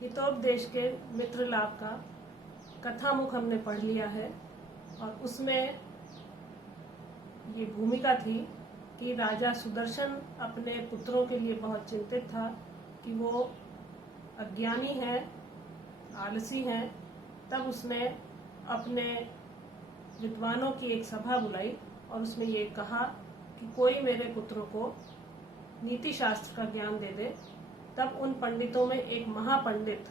हितोपदेश के मित्र लाभ का कथामुख हमने पढ़ लिया है और उसमें ये भूमिका थी कि राजा सुदर्शन अपने पुत्रों के लिए बहुत चिंतित था कि वो अज्ञानी हैं, आलसी हैं। तब उसने अपने विद्वानों की एक सभा बुलाई और उसमें ये कहा कि कोई मेरे पुत्रों को नीति शास्त्र का ज्ञान दे दे। तब उन पंडितों में एक महापंडित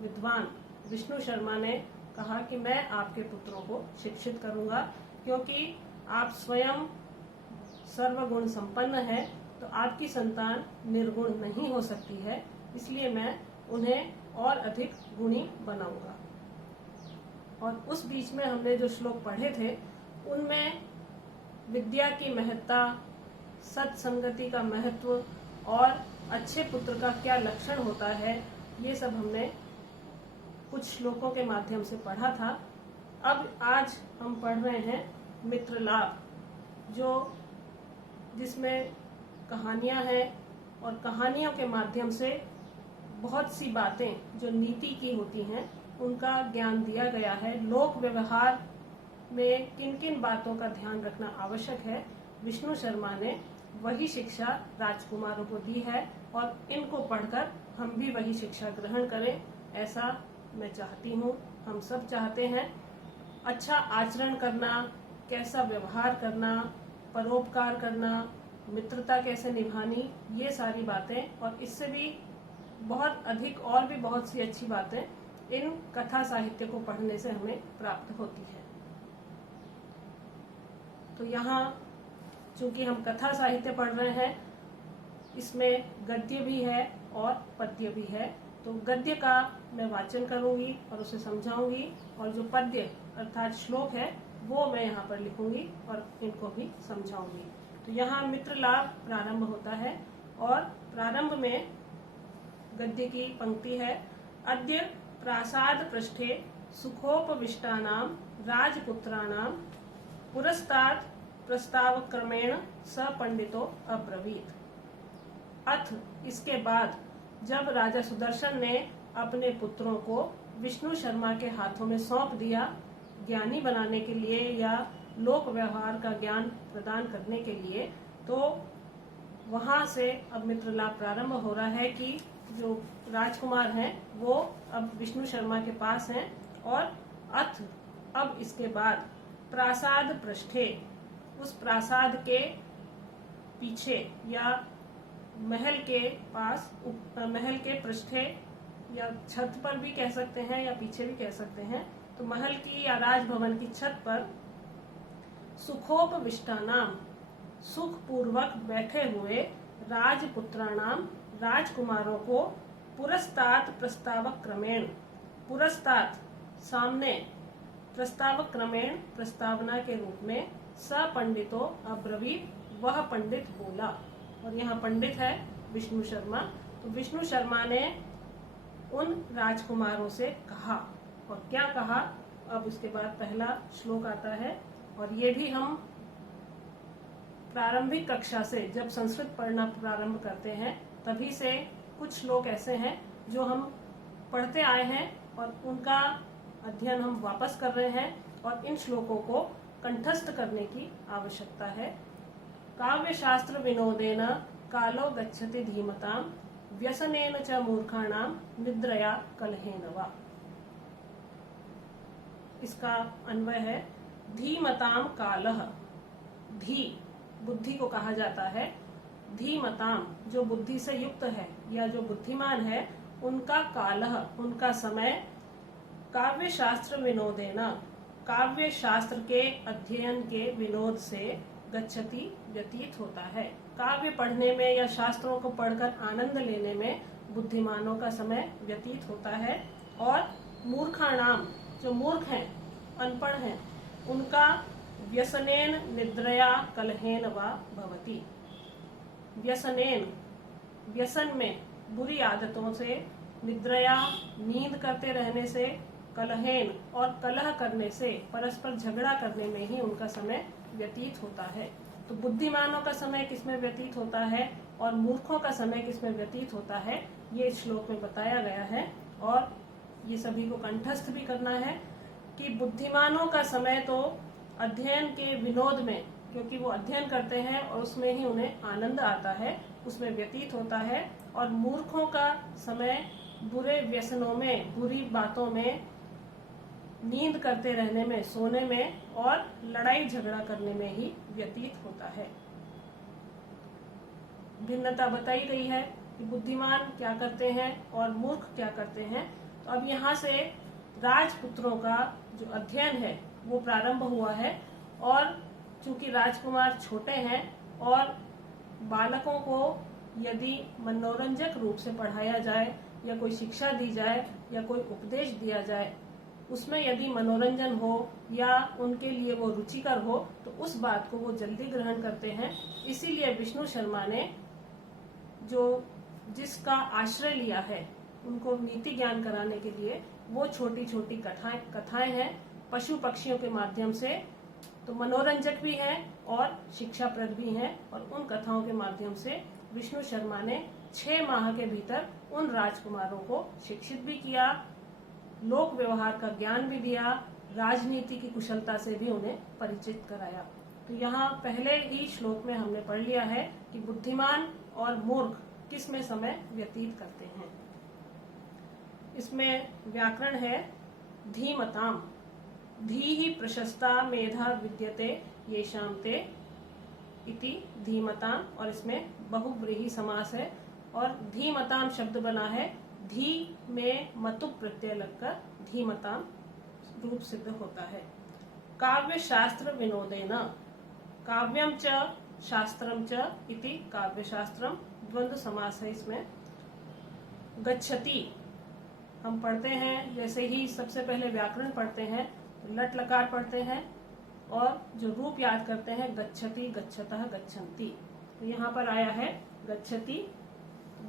विद्वान विष्णु शर्मा ने कहा कि मैं आपके पुत्रों को शिक्षित करूंगा, क्योंकि आप स्वयं सर्वगुण संपन्न है, तो आपकी संतान निर्गुण नहीं हो सकती है, इसलिए मैं उन्हें और अधिक गुणी बनाऊंगा। और उस बीच में हमने जो श्लोक पढ़े थे उनमें विद्या की महत्ता, सत्संगति का महत्व और अच्छे पुत्र का क्या लक्षण होता है, ये सब हमने कुछ श्लोकों के माध्यम से पढ़ा था। अब आज हम पढ़ रहे हैं मित्र लाभ, जिसमें कहानियां हैं और कहानियों के माध्यम से बहुत सी बातें जो नीति की होती हैं उनका ज्ञान दिया गया है। लोक व्यवहार में किन किन बातों का ध्यान रखना आवश्यक है, विष्णु शर्मा ने वही शिक्षा राजकुमारों को दी है और इनको पढ़कर हम भी वही शिक्षा ग्रहण करें, ऐसा मैं चाहती हूँ। हम सब चाहते हैं अच्छा आचरण करना, कैसा व्यवहार करना, परोपकार करना, मित्रता कैसे निभानी, ये सारी बातें और इससे भी बहुत अधिक और भी बहुत सी अच्छी बातें इन कथा साहित्य को पढ़ने से हमें प्राप्त होती है। तो यहाँ चूंकि हम कथा साहित्य पढ़ रहे हैं, इसमें गद्य भी है और पद्य भी है। तो गद्य का मैं वाचन करूंगी और उसे समझाऊंगी, और जो पद्य अर्थात श्लोक है वो मैं यहाँ पर लिखूंगी और इनको भी समझाऊंगी। तो यहाँ मित्र लाभ प्रारंभ होता है और प्रारंभ में गद्य की पंक्ति है, अद्य प्रासाद पृष्ठे सुखोपविष्टानां राजपुत्राणां पुरस्तात् प्रस्ताव क्रमेण स पंडितो अब्रवीत। अथ इसके बाद जब राजा सुदर्शन ने अपने पुत्रों को विष्णु शर्मा के हाथों में सौंप दिया ज्ञानी बनाने के लिए या लोक व्यवहार का ज्ञान प्रदान करने के लिए, तो वहां से अब मित्र लाभ प्रारंभ हो रहा है कि जो राजकुमार हैं वो अब विष्णु शर्मा के पास हैं। और अथ अब इसके बाद प्रासाद पृष्ठे, उस प्रासाद के पीछे या महल के पास, महल के पृष्ठे या छत पर भी कह सकते हैं या पीछे भी कह सकते हैं, तो महल की या राजभवन की छत पर सुखोपविष्टानाम, सुख पूर्वक बैठे हुए राजपुत्राणाम, राजकुमारों को पुरस्तात प्रस्तावक क्रमेण, पुरस्तात सामने, प्रस्तावक क्रमेण प्रस्तावना के रूप में, स पंडितो अब्रवीत वह पंडित बोला। और यहाँ पंडित है विष्णु शर्मा। तो विष्णु शर्मा ने उन राजकुमारों से कहा, और क्या कहा, अब उसके बाद पहला श्लोक आता है। और ये भी हम प्रारंभिक कक्षा से जब संस्कृत पढ़ना प्रारंभ करते हैं तभी से कुछ श्लोक ऐसे हैं जो हम पढ़ते आए हैं और उनका अध्ययन हम वापस कर रहे हैं और इन श्लोकों को कंठस्थ करने की आवश्यकता है। काव्य शास्त्र विनोदेन कालो गच्छति धीमतां व्यसनेन च मूर्खाणां निद्रया कलहेन वा। इसका अन्वय है धीमतां कालः, धी बुद्धि को कहा जाता है, धीमतां जो बुद्धि से युक्त है या जो बुद्धिमान है, उनका कालः उनका समय, काव्य शास्त्र विनोदेना काव्य शास्त्र के अध्ययन के विनोद से गच्छति व्यतीत होता है। काव्य पढ़ने में या शास्त्रों को पढ़कर आनंद लेने में बुद्धिमानों का समय व्यतीत होता है। और मूर्खाणाम जो मूर्ख हैं, अनपढ़ हैं, उनका व्यसनेन निद्रया कलहेन वा भवति। व्यसनेन व्यसन में बुरी आदतों से, निद्रया नींद करते रहने से, कलहेन और कलह करने से, परस्पर झगड़ा करने में ही उनका समय व्यतीत होता है। तो बुद्धिमानों का समय किसमें व्यतीत होता है और मूर्खों का समय किसमें व्यतीत होता है, ये इस श्लोक में बताया गया है। और ये सभी को कंठस्थ भी करना है कि बुद्धिमानों का समय तो अध्ययन के विनोद में, क्योंकि वो अध्ययन करते हैं और उसमें ही उन्हें आनंद आता है, उसमें व्यतीत होता है, और मूर्खों का समय बुरे व्यसनों में, बुरी बातों में, नींद करते रहने में, सोने में और लड़ाई झगड़ा करने में ही व्यतीत होता है। भिन्नता बताई गई है कि बुद्धिमान क्या करते हैं और मूर्ख क्या करते हैं। तो अब यहाँ से राजपुत्रों का जो अध्ययन है वो प्रारंभ हुआ है, और चूंकि राजकुमार छोटे हैं और बालकों को यदि मनोरंजक रूप से पढ़ाया जाए या कोई शिक्षा दी जाए या कोई उपदेश दिया जाए, उसमें यदि मनोरंजन हो या उनके लिए वो रुचिकर हो, तो उस बात को वो जल्दी ग्रहण करते हैं। इसीलिए विष्णु शर्मा ने जिसका आश्रय लिया है उनको नीति ज्ञान कराने के लिए, वो छोटी छोटी कथाएं हैं पशु पक्षियों के माध्यम से, तो मनोरंजक भी हैं और शिक्षाप्रद भी हैं। और उन कथाओं के माध्यम से विष्णु शर्मा ने 6 माह के भीतर उन राजकुमारों को शिक्षित भी किया, लोक व्यवहार का ज्ञान भी दिया, राजनीति की कुशलता से भी उन्हें परिचित कराया। तो यहाँ पहले ही श्लोक में हमने पढ़ लिया है कि बुद्धिमान और मूर्ख किस में समय व्यतीत करते हैं। इसमें व्याकरण है धीमताम, धी ही प्रशस्ता मेधा विद्यते येषां ते इति धीमताम, और इसमें बहुव्रीहि समास है, और धीमताम शब्द बना है धी में मतुप प्रत्यय लगकर धीमताम रूप सिद्ध होता है। काव्य शास्त्र विनोदेन, काव्यम च शास्त्रम च इति काव्य शास्त्रम, द्वंद्व समास है इसमें। गच्छति हम पढ़ते हैं, जैसे ही सबसे पहले व्याकरण पढ़ते हैं लट लकार पढ़ते हैं, और जो रूप याद करते हैं गच्छति, गच्छतः, गच्छन्ति। तो यहाँ पर आया है गच्छति,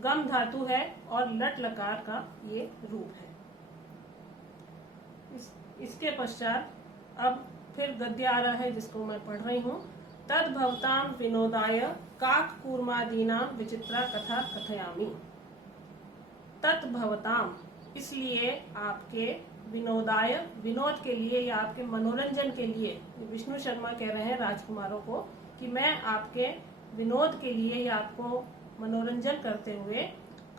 गम धातु है और लट लकार का ये रूप है। इसके पश्चात अब फिर गद्य आ रहा है जिसको मैं पढ़ रही हूँ। तद भवताम विनोदाय काक कूर्मादीनाम विचित्रा कथा कथयामि। तत् भवताम, इसलिए आपके, विनोदाय, विनोद के लिए या आपके मनोरंजन के लिए, विष्णु शर्मा कह रहे हैं राजकुमारों को कि मैं आपके विनोद के लिए या आपको मनोरंजन करते हुए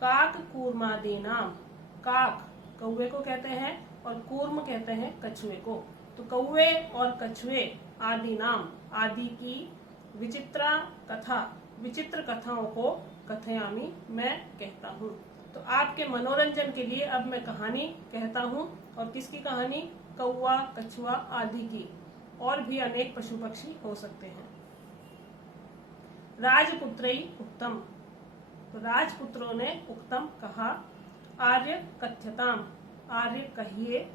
काक कूर्मादीनाम, काक कौवे को कहते हैं और कूर्म कहते हैं कछुए को, तो कौवे और कछुए आदि नाम, आदि की विचित्रा कथा, विचित्र कथाओं को कथयामी, मैं कहता हूँ। तो आपके मनोरंजन के लिए अब मैं कहानी कहता हूँ, और किसकी कहानी? कौवा, कछुआ आदि की, और भी अनेक पशु पक्षी हो सकते हैं। राजपुत्रई उत्तम, तो राजपुत्रों ने उत्तम कहा। आर्य कथ्यताम, आर्य कहिए।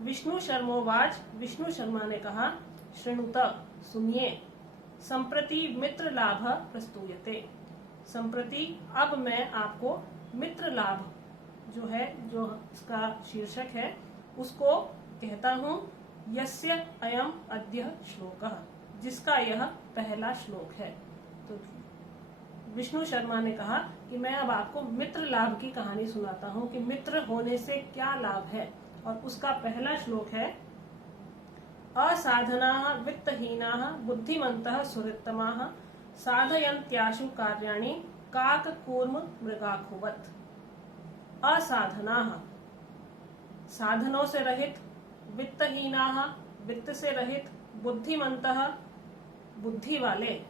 विष्णु शर्मोवाच, विष्णु शर्मा ने कहा। श्रृणुत, सुनिए। संप्रति मित्र लाभ प्रस्तूयते, संप्रति अब मैं आपको मित्र लाभ जो है, जो इसका शीर्षक है, उसको कहता हूँ। यस्य अयम अद्य श्लोकः, जिसका यह पहला श्लोक है। तो विष्णु शर्मा ने कहा कि मैं अब आपको मित्र लाभ की कहानी सुनाता हूँ कि मित्र होने से क्या लाभ है, और उसका पहला श्लोक है। असाधनाः वित्तहीनाः बुद्धिमन्तः सुहृत्तमाः साधयन्त्याशु कार्याणि काककूर्म मृगाखुवत्। असाधनाः, साधनों से रहित, वित्तहीनाः, वित्त से रहित, बुद्धिमन्तः, बुद्धि वाले,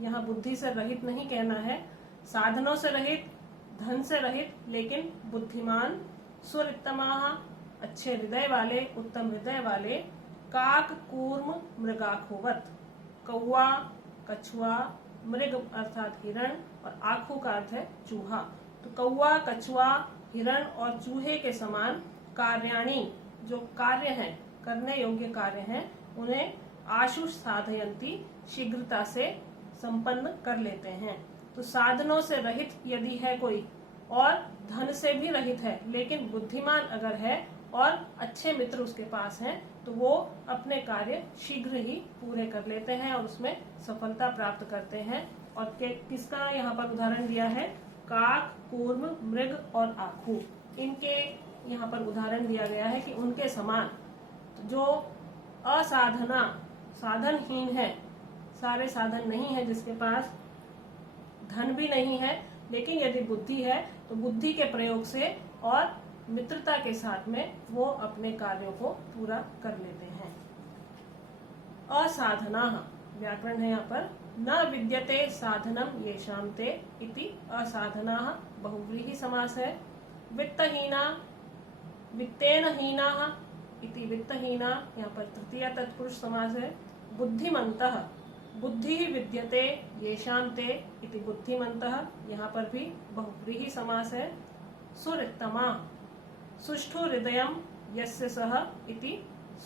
यहाँ बुद्धि से रहित नहीं कहना है, साधनों से रहित, धन से रहित, लेकिन बुद्धिमान, सुहृत्तमाः, अच्छे हृदय वाले, उत्तम हृदय वाले, काक कूर्म मृगाखुवत्, कौवा, कछुआ, मृग अर्थात हिरण, और आखू का अर्थ है चूहा। तो कौवा, कछुआ, हिरण और चूहे के समान कार्याणी, जो कार्य हैं, करने योग्य कार्य हैं, उन्हें आशु साधयंती, शीघ्रता से संपन्न कर लेते हैं। तो साधनों से रहित यदि है कोई, और धन से भी रहित है, लेकिन बुद्धिमान अगर है और अच्छे मित्र उसके पास हैं, तो वो अपने कार्य शीघ्र ही पूरे कर लेते हैं और उसमें सफलता प्राप्त करते हैं। और किसका यहाँ पर उदाहरण दिया है? काक, कूर्म, मृग और आखू, इनके यहाँ पर उदाहरण दिया गया है कि उनके समान जो असाधना, साधनहीन है, सारे साधन नहीं है, जिसके पास धन भी नहीं है, लेकिन यदि बुद्धि है तो बुद्धि के प्रयोग से और मित्रता के साथ में वो अपने कार्यों को पूरा कर लेते हैं। असाधना व्याकरण है यहाँ पर, न विद्यते साधनम येषां ते इति असाधना बहुव्रीहि समास है। वित्तहीना वित्तेन हीना इति वित्तहीना, यहाँ पर तृतीया तत्पुरुष समास है। बुद्धिमन्तः बुद्धि विद्यते येषां ते इति बुद्धिमन्तः, यहाँ पर भी बहुव्रीहि समास है। सुरित्तमा सुष्ठु हृदयम यस्य सः इति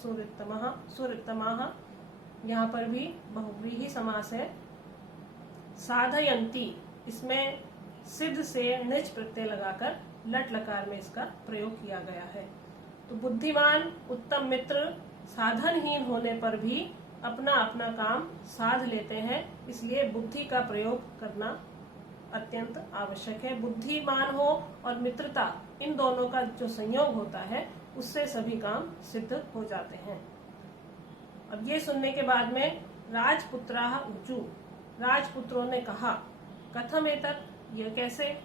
सुरित्तमः सुरित्तमाः, यहाँ पर भी बहुव्रीहि समास है। साधयन्ति, इसमें सिद्ध से निज प्रत्यय लगाकर लट लकार में इसका प्रयोग किया गया है। तो बुद्धिमान उत्तम मित्र साधनहीन होने पर भी अपना अपना काम साध लेते हैं, इसलिए बुद्धि का प्रयोग करना अत्यंत आवश्यक है। बुद्धिमान हो और मित्रता, इन दोनों का जो संयोग होता है उससे सभी काम सिद्ध हो जाते हैं। अब ये सुनने के बाद में राजपुत्राः ऊचु, राजपुत्रों ने कहा, कथम एतत्, यह कैसे?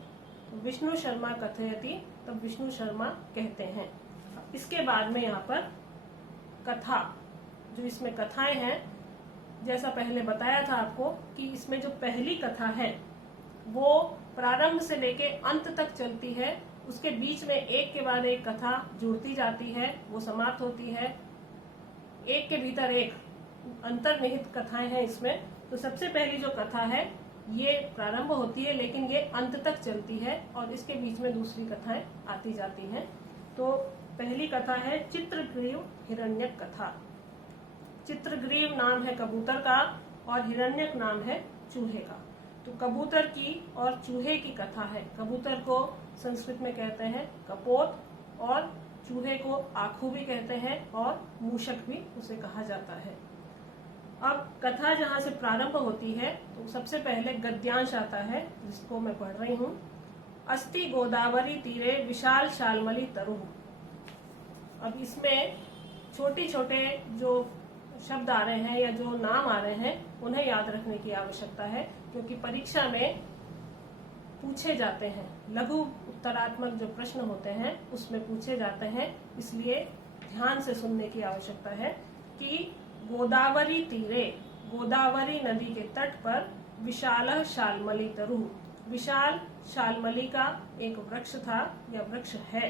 विष्णु शर्मा कथयति, तब विष्णु शर्मा कहते हैं। इसके बाद में यहाँ पर कथा, जो इसमें कथाएं हैं, जैसा पहले बताया था आपको कि इसमें जो पहली कथा है वो प्रारंभ से लेके अंत तक चलती है, उसके बीच में एक के बाद एक कथा जुड़ती जाती है, वो समाप्त होती है, एक के भीतर एक अंतर्निहित कथाएं हैं इसमें। तो सबसे पहली जो कथा है ये प्रारंभ होती है, लेकिन ये अंत तक चलती है और इसके बीच में दूसरी कथाएं आती जाती हैं। तो पहली कथा है चित्रग्रीव हिरण्यक कथा। चित्रग्रीव नाम है कबूतर का और हिरण्यक नाम है चूहे का। तो कबूतर की और चूहे की कथा है। कबूतर को संस्कृत में कहते हैं कपोत और चूहे को आखू भी कहते हैं और मूषक भी उसे कहा जाता है। अब कथा जहाँ से प्रारंभ होती है तो सबसे पहले गद्यांश आता है, जिसको मैं पढ़ रही हूँ। अस्ति गोदावरी तीरे विशाल शालमली तरुः। अब इसमें छोटे छोटे जो शब्द आ रहे हैं या जो नाम आ रहे हैं उन्हें याद रखने की आवश्यकता है, क्योंकि परीक्षा में पूछे जाते हैं। लघु उत्तरात्मक जो प्रश्न होते हैं उसमें पूछे जाते हैं, इसलिए ध्यान से सुनने की आवश्यकता है कि गोदावरी तीरे, गोदावरी नदी के तट पर विशाल शालमली तरुः, विशाल शालमली का एक वृक्ष था या वृक्ष है,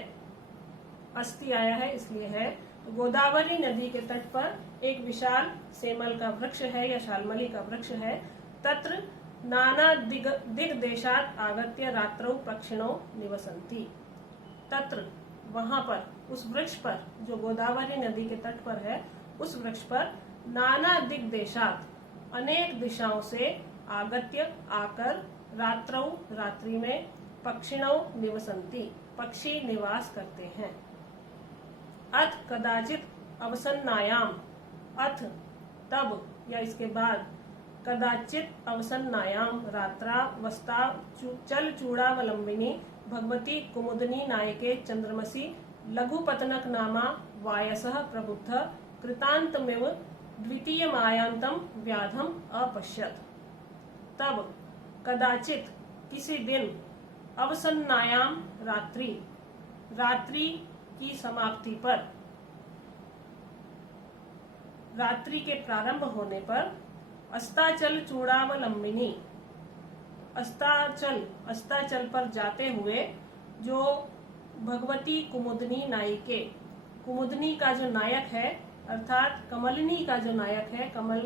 अस्ति आया है इसलिए है। तो गोदावरी नदी के तट पर एक विशाल सेमल का वृक्ष है या शालमली का वृक्ष है। तत्र नाना दिग देशात आगत्य रात्रौ पक्षिणो निवसन्ति। तत्र, वहां पर, उस वृक्ष पर, जो गोदावरी नदी के तट पर है, उस वृक्ष पर नाना दिग देशात, अनेक दिशाओं से, आगत्य आकर, रात्रौ रात्रि में, पक्षिणो निवसन्ति, पक्षी निवास करते हैं। अथ कदाचित अवसन्नायाम, अथ तब या इसके बाद, कदाचित अवसन्नायाम रात्रावस्था चल चूड़ावलंबिनी भगवती कुमुदनी नायके चंद्रमसी लघुपतनक नामा वायसः प्रबुद्ध कृतांतमेव द्वितीयमायांतम व्याधम अपश्यत। तब कदाचित किसी दिन, अवसन्नायाम रात्रि, रात्रि की समाप्ति पर, रात्रि के प्रारंभ होने पर, अस्ताचल चूड़ावलंबिनी, अस्ताचल पर जाते हुए जो भगवती कुमुदनी नायिके, कुमुदनी का जो नायक है अर्थात कमलिनी का जो नायक है, कमल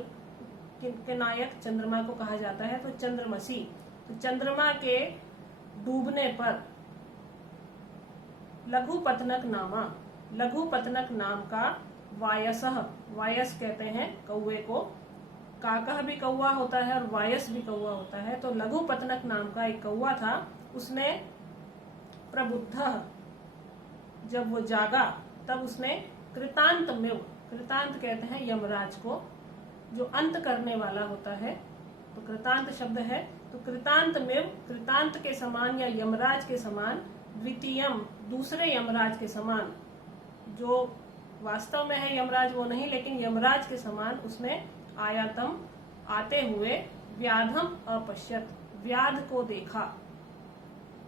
के नायक चंद्रमा को कहा जाता है, तो चंद्रमसी, तो चंद्रमा के डूबने पर लघुपतनक नामा, लघुपतनक नाम का वायसः, वायस कहते हैं कौवे को, काकह भी कौवा होता है और वायस भी कौवा होता है। तो लघुपतनक नाम का एक कौवा था, उसने प्रबुद्ध, जब वो जागा तब उसने कृतांतमेव, कृतांत कहते हैं यमराज को, जो अंत करने वाला होता है, तो कृतांत शब्द है। तो कृतांतमेव, कृतांत के समान या यमराज के समान, द्वितीयम, दूसरे यमराज के समान, जो वास्तव में है यमराज वो नहीं, लेकिन यमराज के समान उसने आयातम आते हुए व्याधम अपश्यत, व्याध को देखा,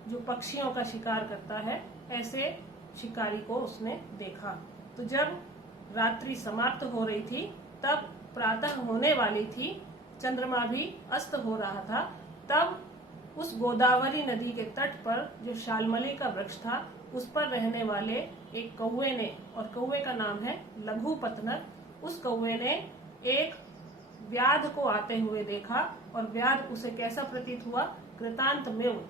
जो पक्षियों का शिकार करता है ऐसे शिकारी को उसने देखा। तो जब रात्रि समाप्त हो रही थी, तब प्रातः होने वाली थी, चंद्रमा भी अस्त हो रहा था, तब उस गोदावरी नदी के तट पर जो शालमली का वृक्ष था उस पर रहने वाले एक कौवे ने, और कौवे का नाम है लघु पतनर, उस कौवे ने एक व्याध को आते हुए देखा, और व्याध उसे कैसा प्रतीत हुआ? कृतांत में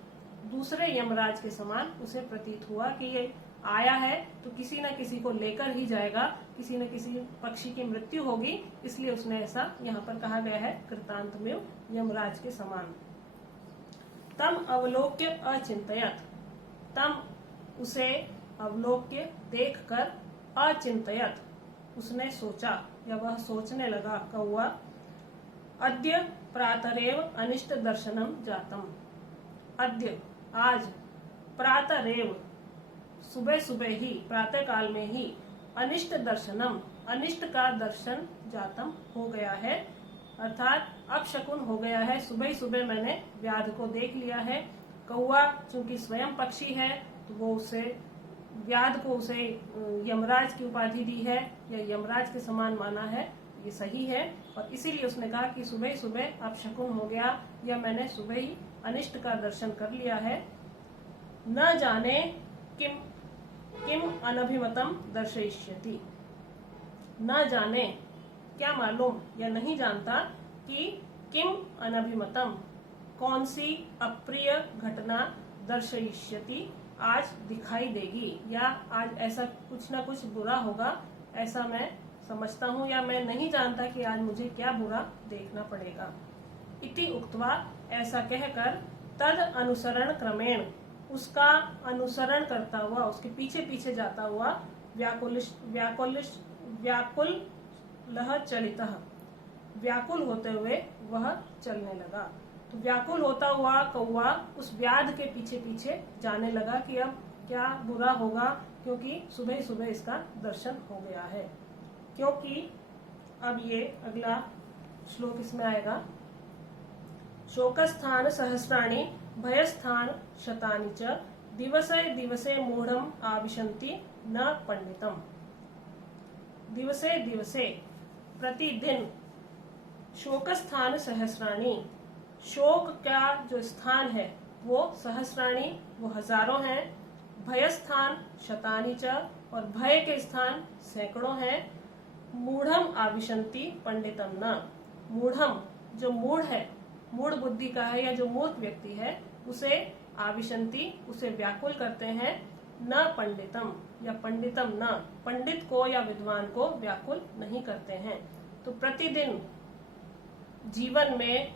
दूसरे यमराज के समान उसे प्रतीत हुआ कि ये आया है तो किसी न किसी को लेकर ही जाएगा, किसी न किसी पक्षी की मृत्यु होगी, इसलिए उसने ऐसा यहाँ पर कहा गया है कृतांत में यमराज के समान। तम अवलोक्य अचिंतयत, तम उसे अवलोक्य देखकर अचिंतयत उसने सोचा या वह सोचने लगा, कौवा अद्य प्रातरेव अनिष्ट दर्शनम जातम, अद्य आज प्रातरेव सुबह सुबह ही, प्रातः काल में ही, अनिष्ट दर्शनम अनिष्ट का दर्शन जातम हो गया है, अर्थात अपशकुन हो गया है। सुबह ही सुबह मैंने व्याध को देख लिया है। कौवा चूंकि स्वयं पक्षी है तो वो उसे व्याध को उसे यमराज की उपाधि दी है या यमराज के समान माना है, ये सही है, और इसीलिए उसने कहा कि सुबह ही सुबह अपशकुन हो गया या मैंने सुबह ही अनिष्ट का दर्शन कर लिया है। न जाने किम किम अनभिमतम दर्शयिष्यति, न जाने क्या मालूम या नहीं जानता कि किम अनभिमतम कौन सी अप्रिय घटना दर्शयिष्यति आज दिखाई देगी, या आज ऐसा कुछ ना कुछ बुरा होगा ऐसा मैं समझता हूँ, या मैं नहीं जानता कि आज मुझे क्या बुरा देखना पड़ेगा। इति उक्त्वा ऐसा कहकर तद अनुसरण क्रमेण उसका अनुसरण करता हुआ, उसके पीछे पीछे जाता हुआ व्याकुल चलितः व्याकुल होते हुए वह चलने लगा। तो व्याकुल होता हुआ कौवा उस व्याध के पीछे पीछे जाने लगा कि अब क्या बुरा होगा, क्योंकि सुबह सुबह इसका दर्शन हो गया है। क्योंकि अब ये अगला श्लोक इसमें आएगा, शोकस्थान सहस्राणि भयस्थान शतानि च दिवसे दिवसे मूढ़म आविशन्ति न पंडितम। दिवसे दिवसे प्रतिदिन, शोकस्थान सहस्राणि, शोक का जो स्थान है वो सहस्राणि वो हजारों हैं, भयस्थान शतानि च और भय के स्थान सैकड़ों हैं, मूढ़म आविशन्ति पंडितम न, मूढ़म जो मूढ़ है, मूढ़ बुद्धि का है या जो मूर्ख व्यक्ति है, उसे आविशन्ति उसे व्याकुल करते हैं, न पंडितम या पंडितम न, पंडित को या विद्वान को व्याकुल नहीं करते हैं। तो प्रतिदिन जीवन में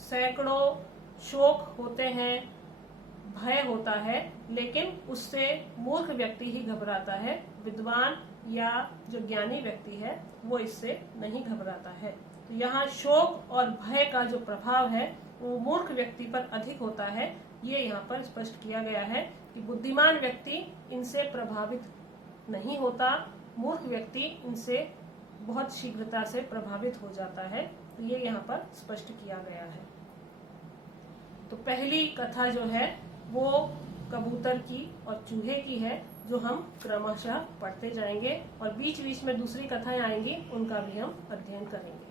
सैकड़ों शोक होते हैं, भय होता है, लेकिन उससे मूर्ख व्यक्ति ही घबराता है, विद्वान या जो ज्ञानी व्यक्ति है वो इससे नहीं घबराता है। तो यहाँ शोक और भय का जो प्रभाव है वो मूर्ख व्यक्ति पर अधिक होता है, ये यहाँ पर स्पष्ट किया गया है कि बुद्धिमान व्यक्ति इनसे प्रभावित नहीं होता, मूर्ख व्यक्ति इनसे बहुत शीघ्रता से प्रभावित हो जाता है। तो ये यहाँ पर स्पष्ट किया गया है। तो पहली कथा जो है वो कबूतर की और चूहे की है, जो हम क्रमशः पढ़ते जाएंगे, और बीच बीच में दूसरी कथाएं आएंगी, उनका भी हम अध्ययन करेंगे।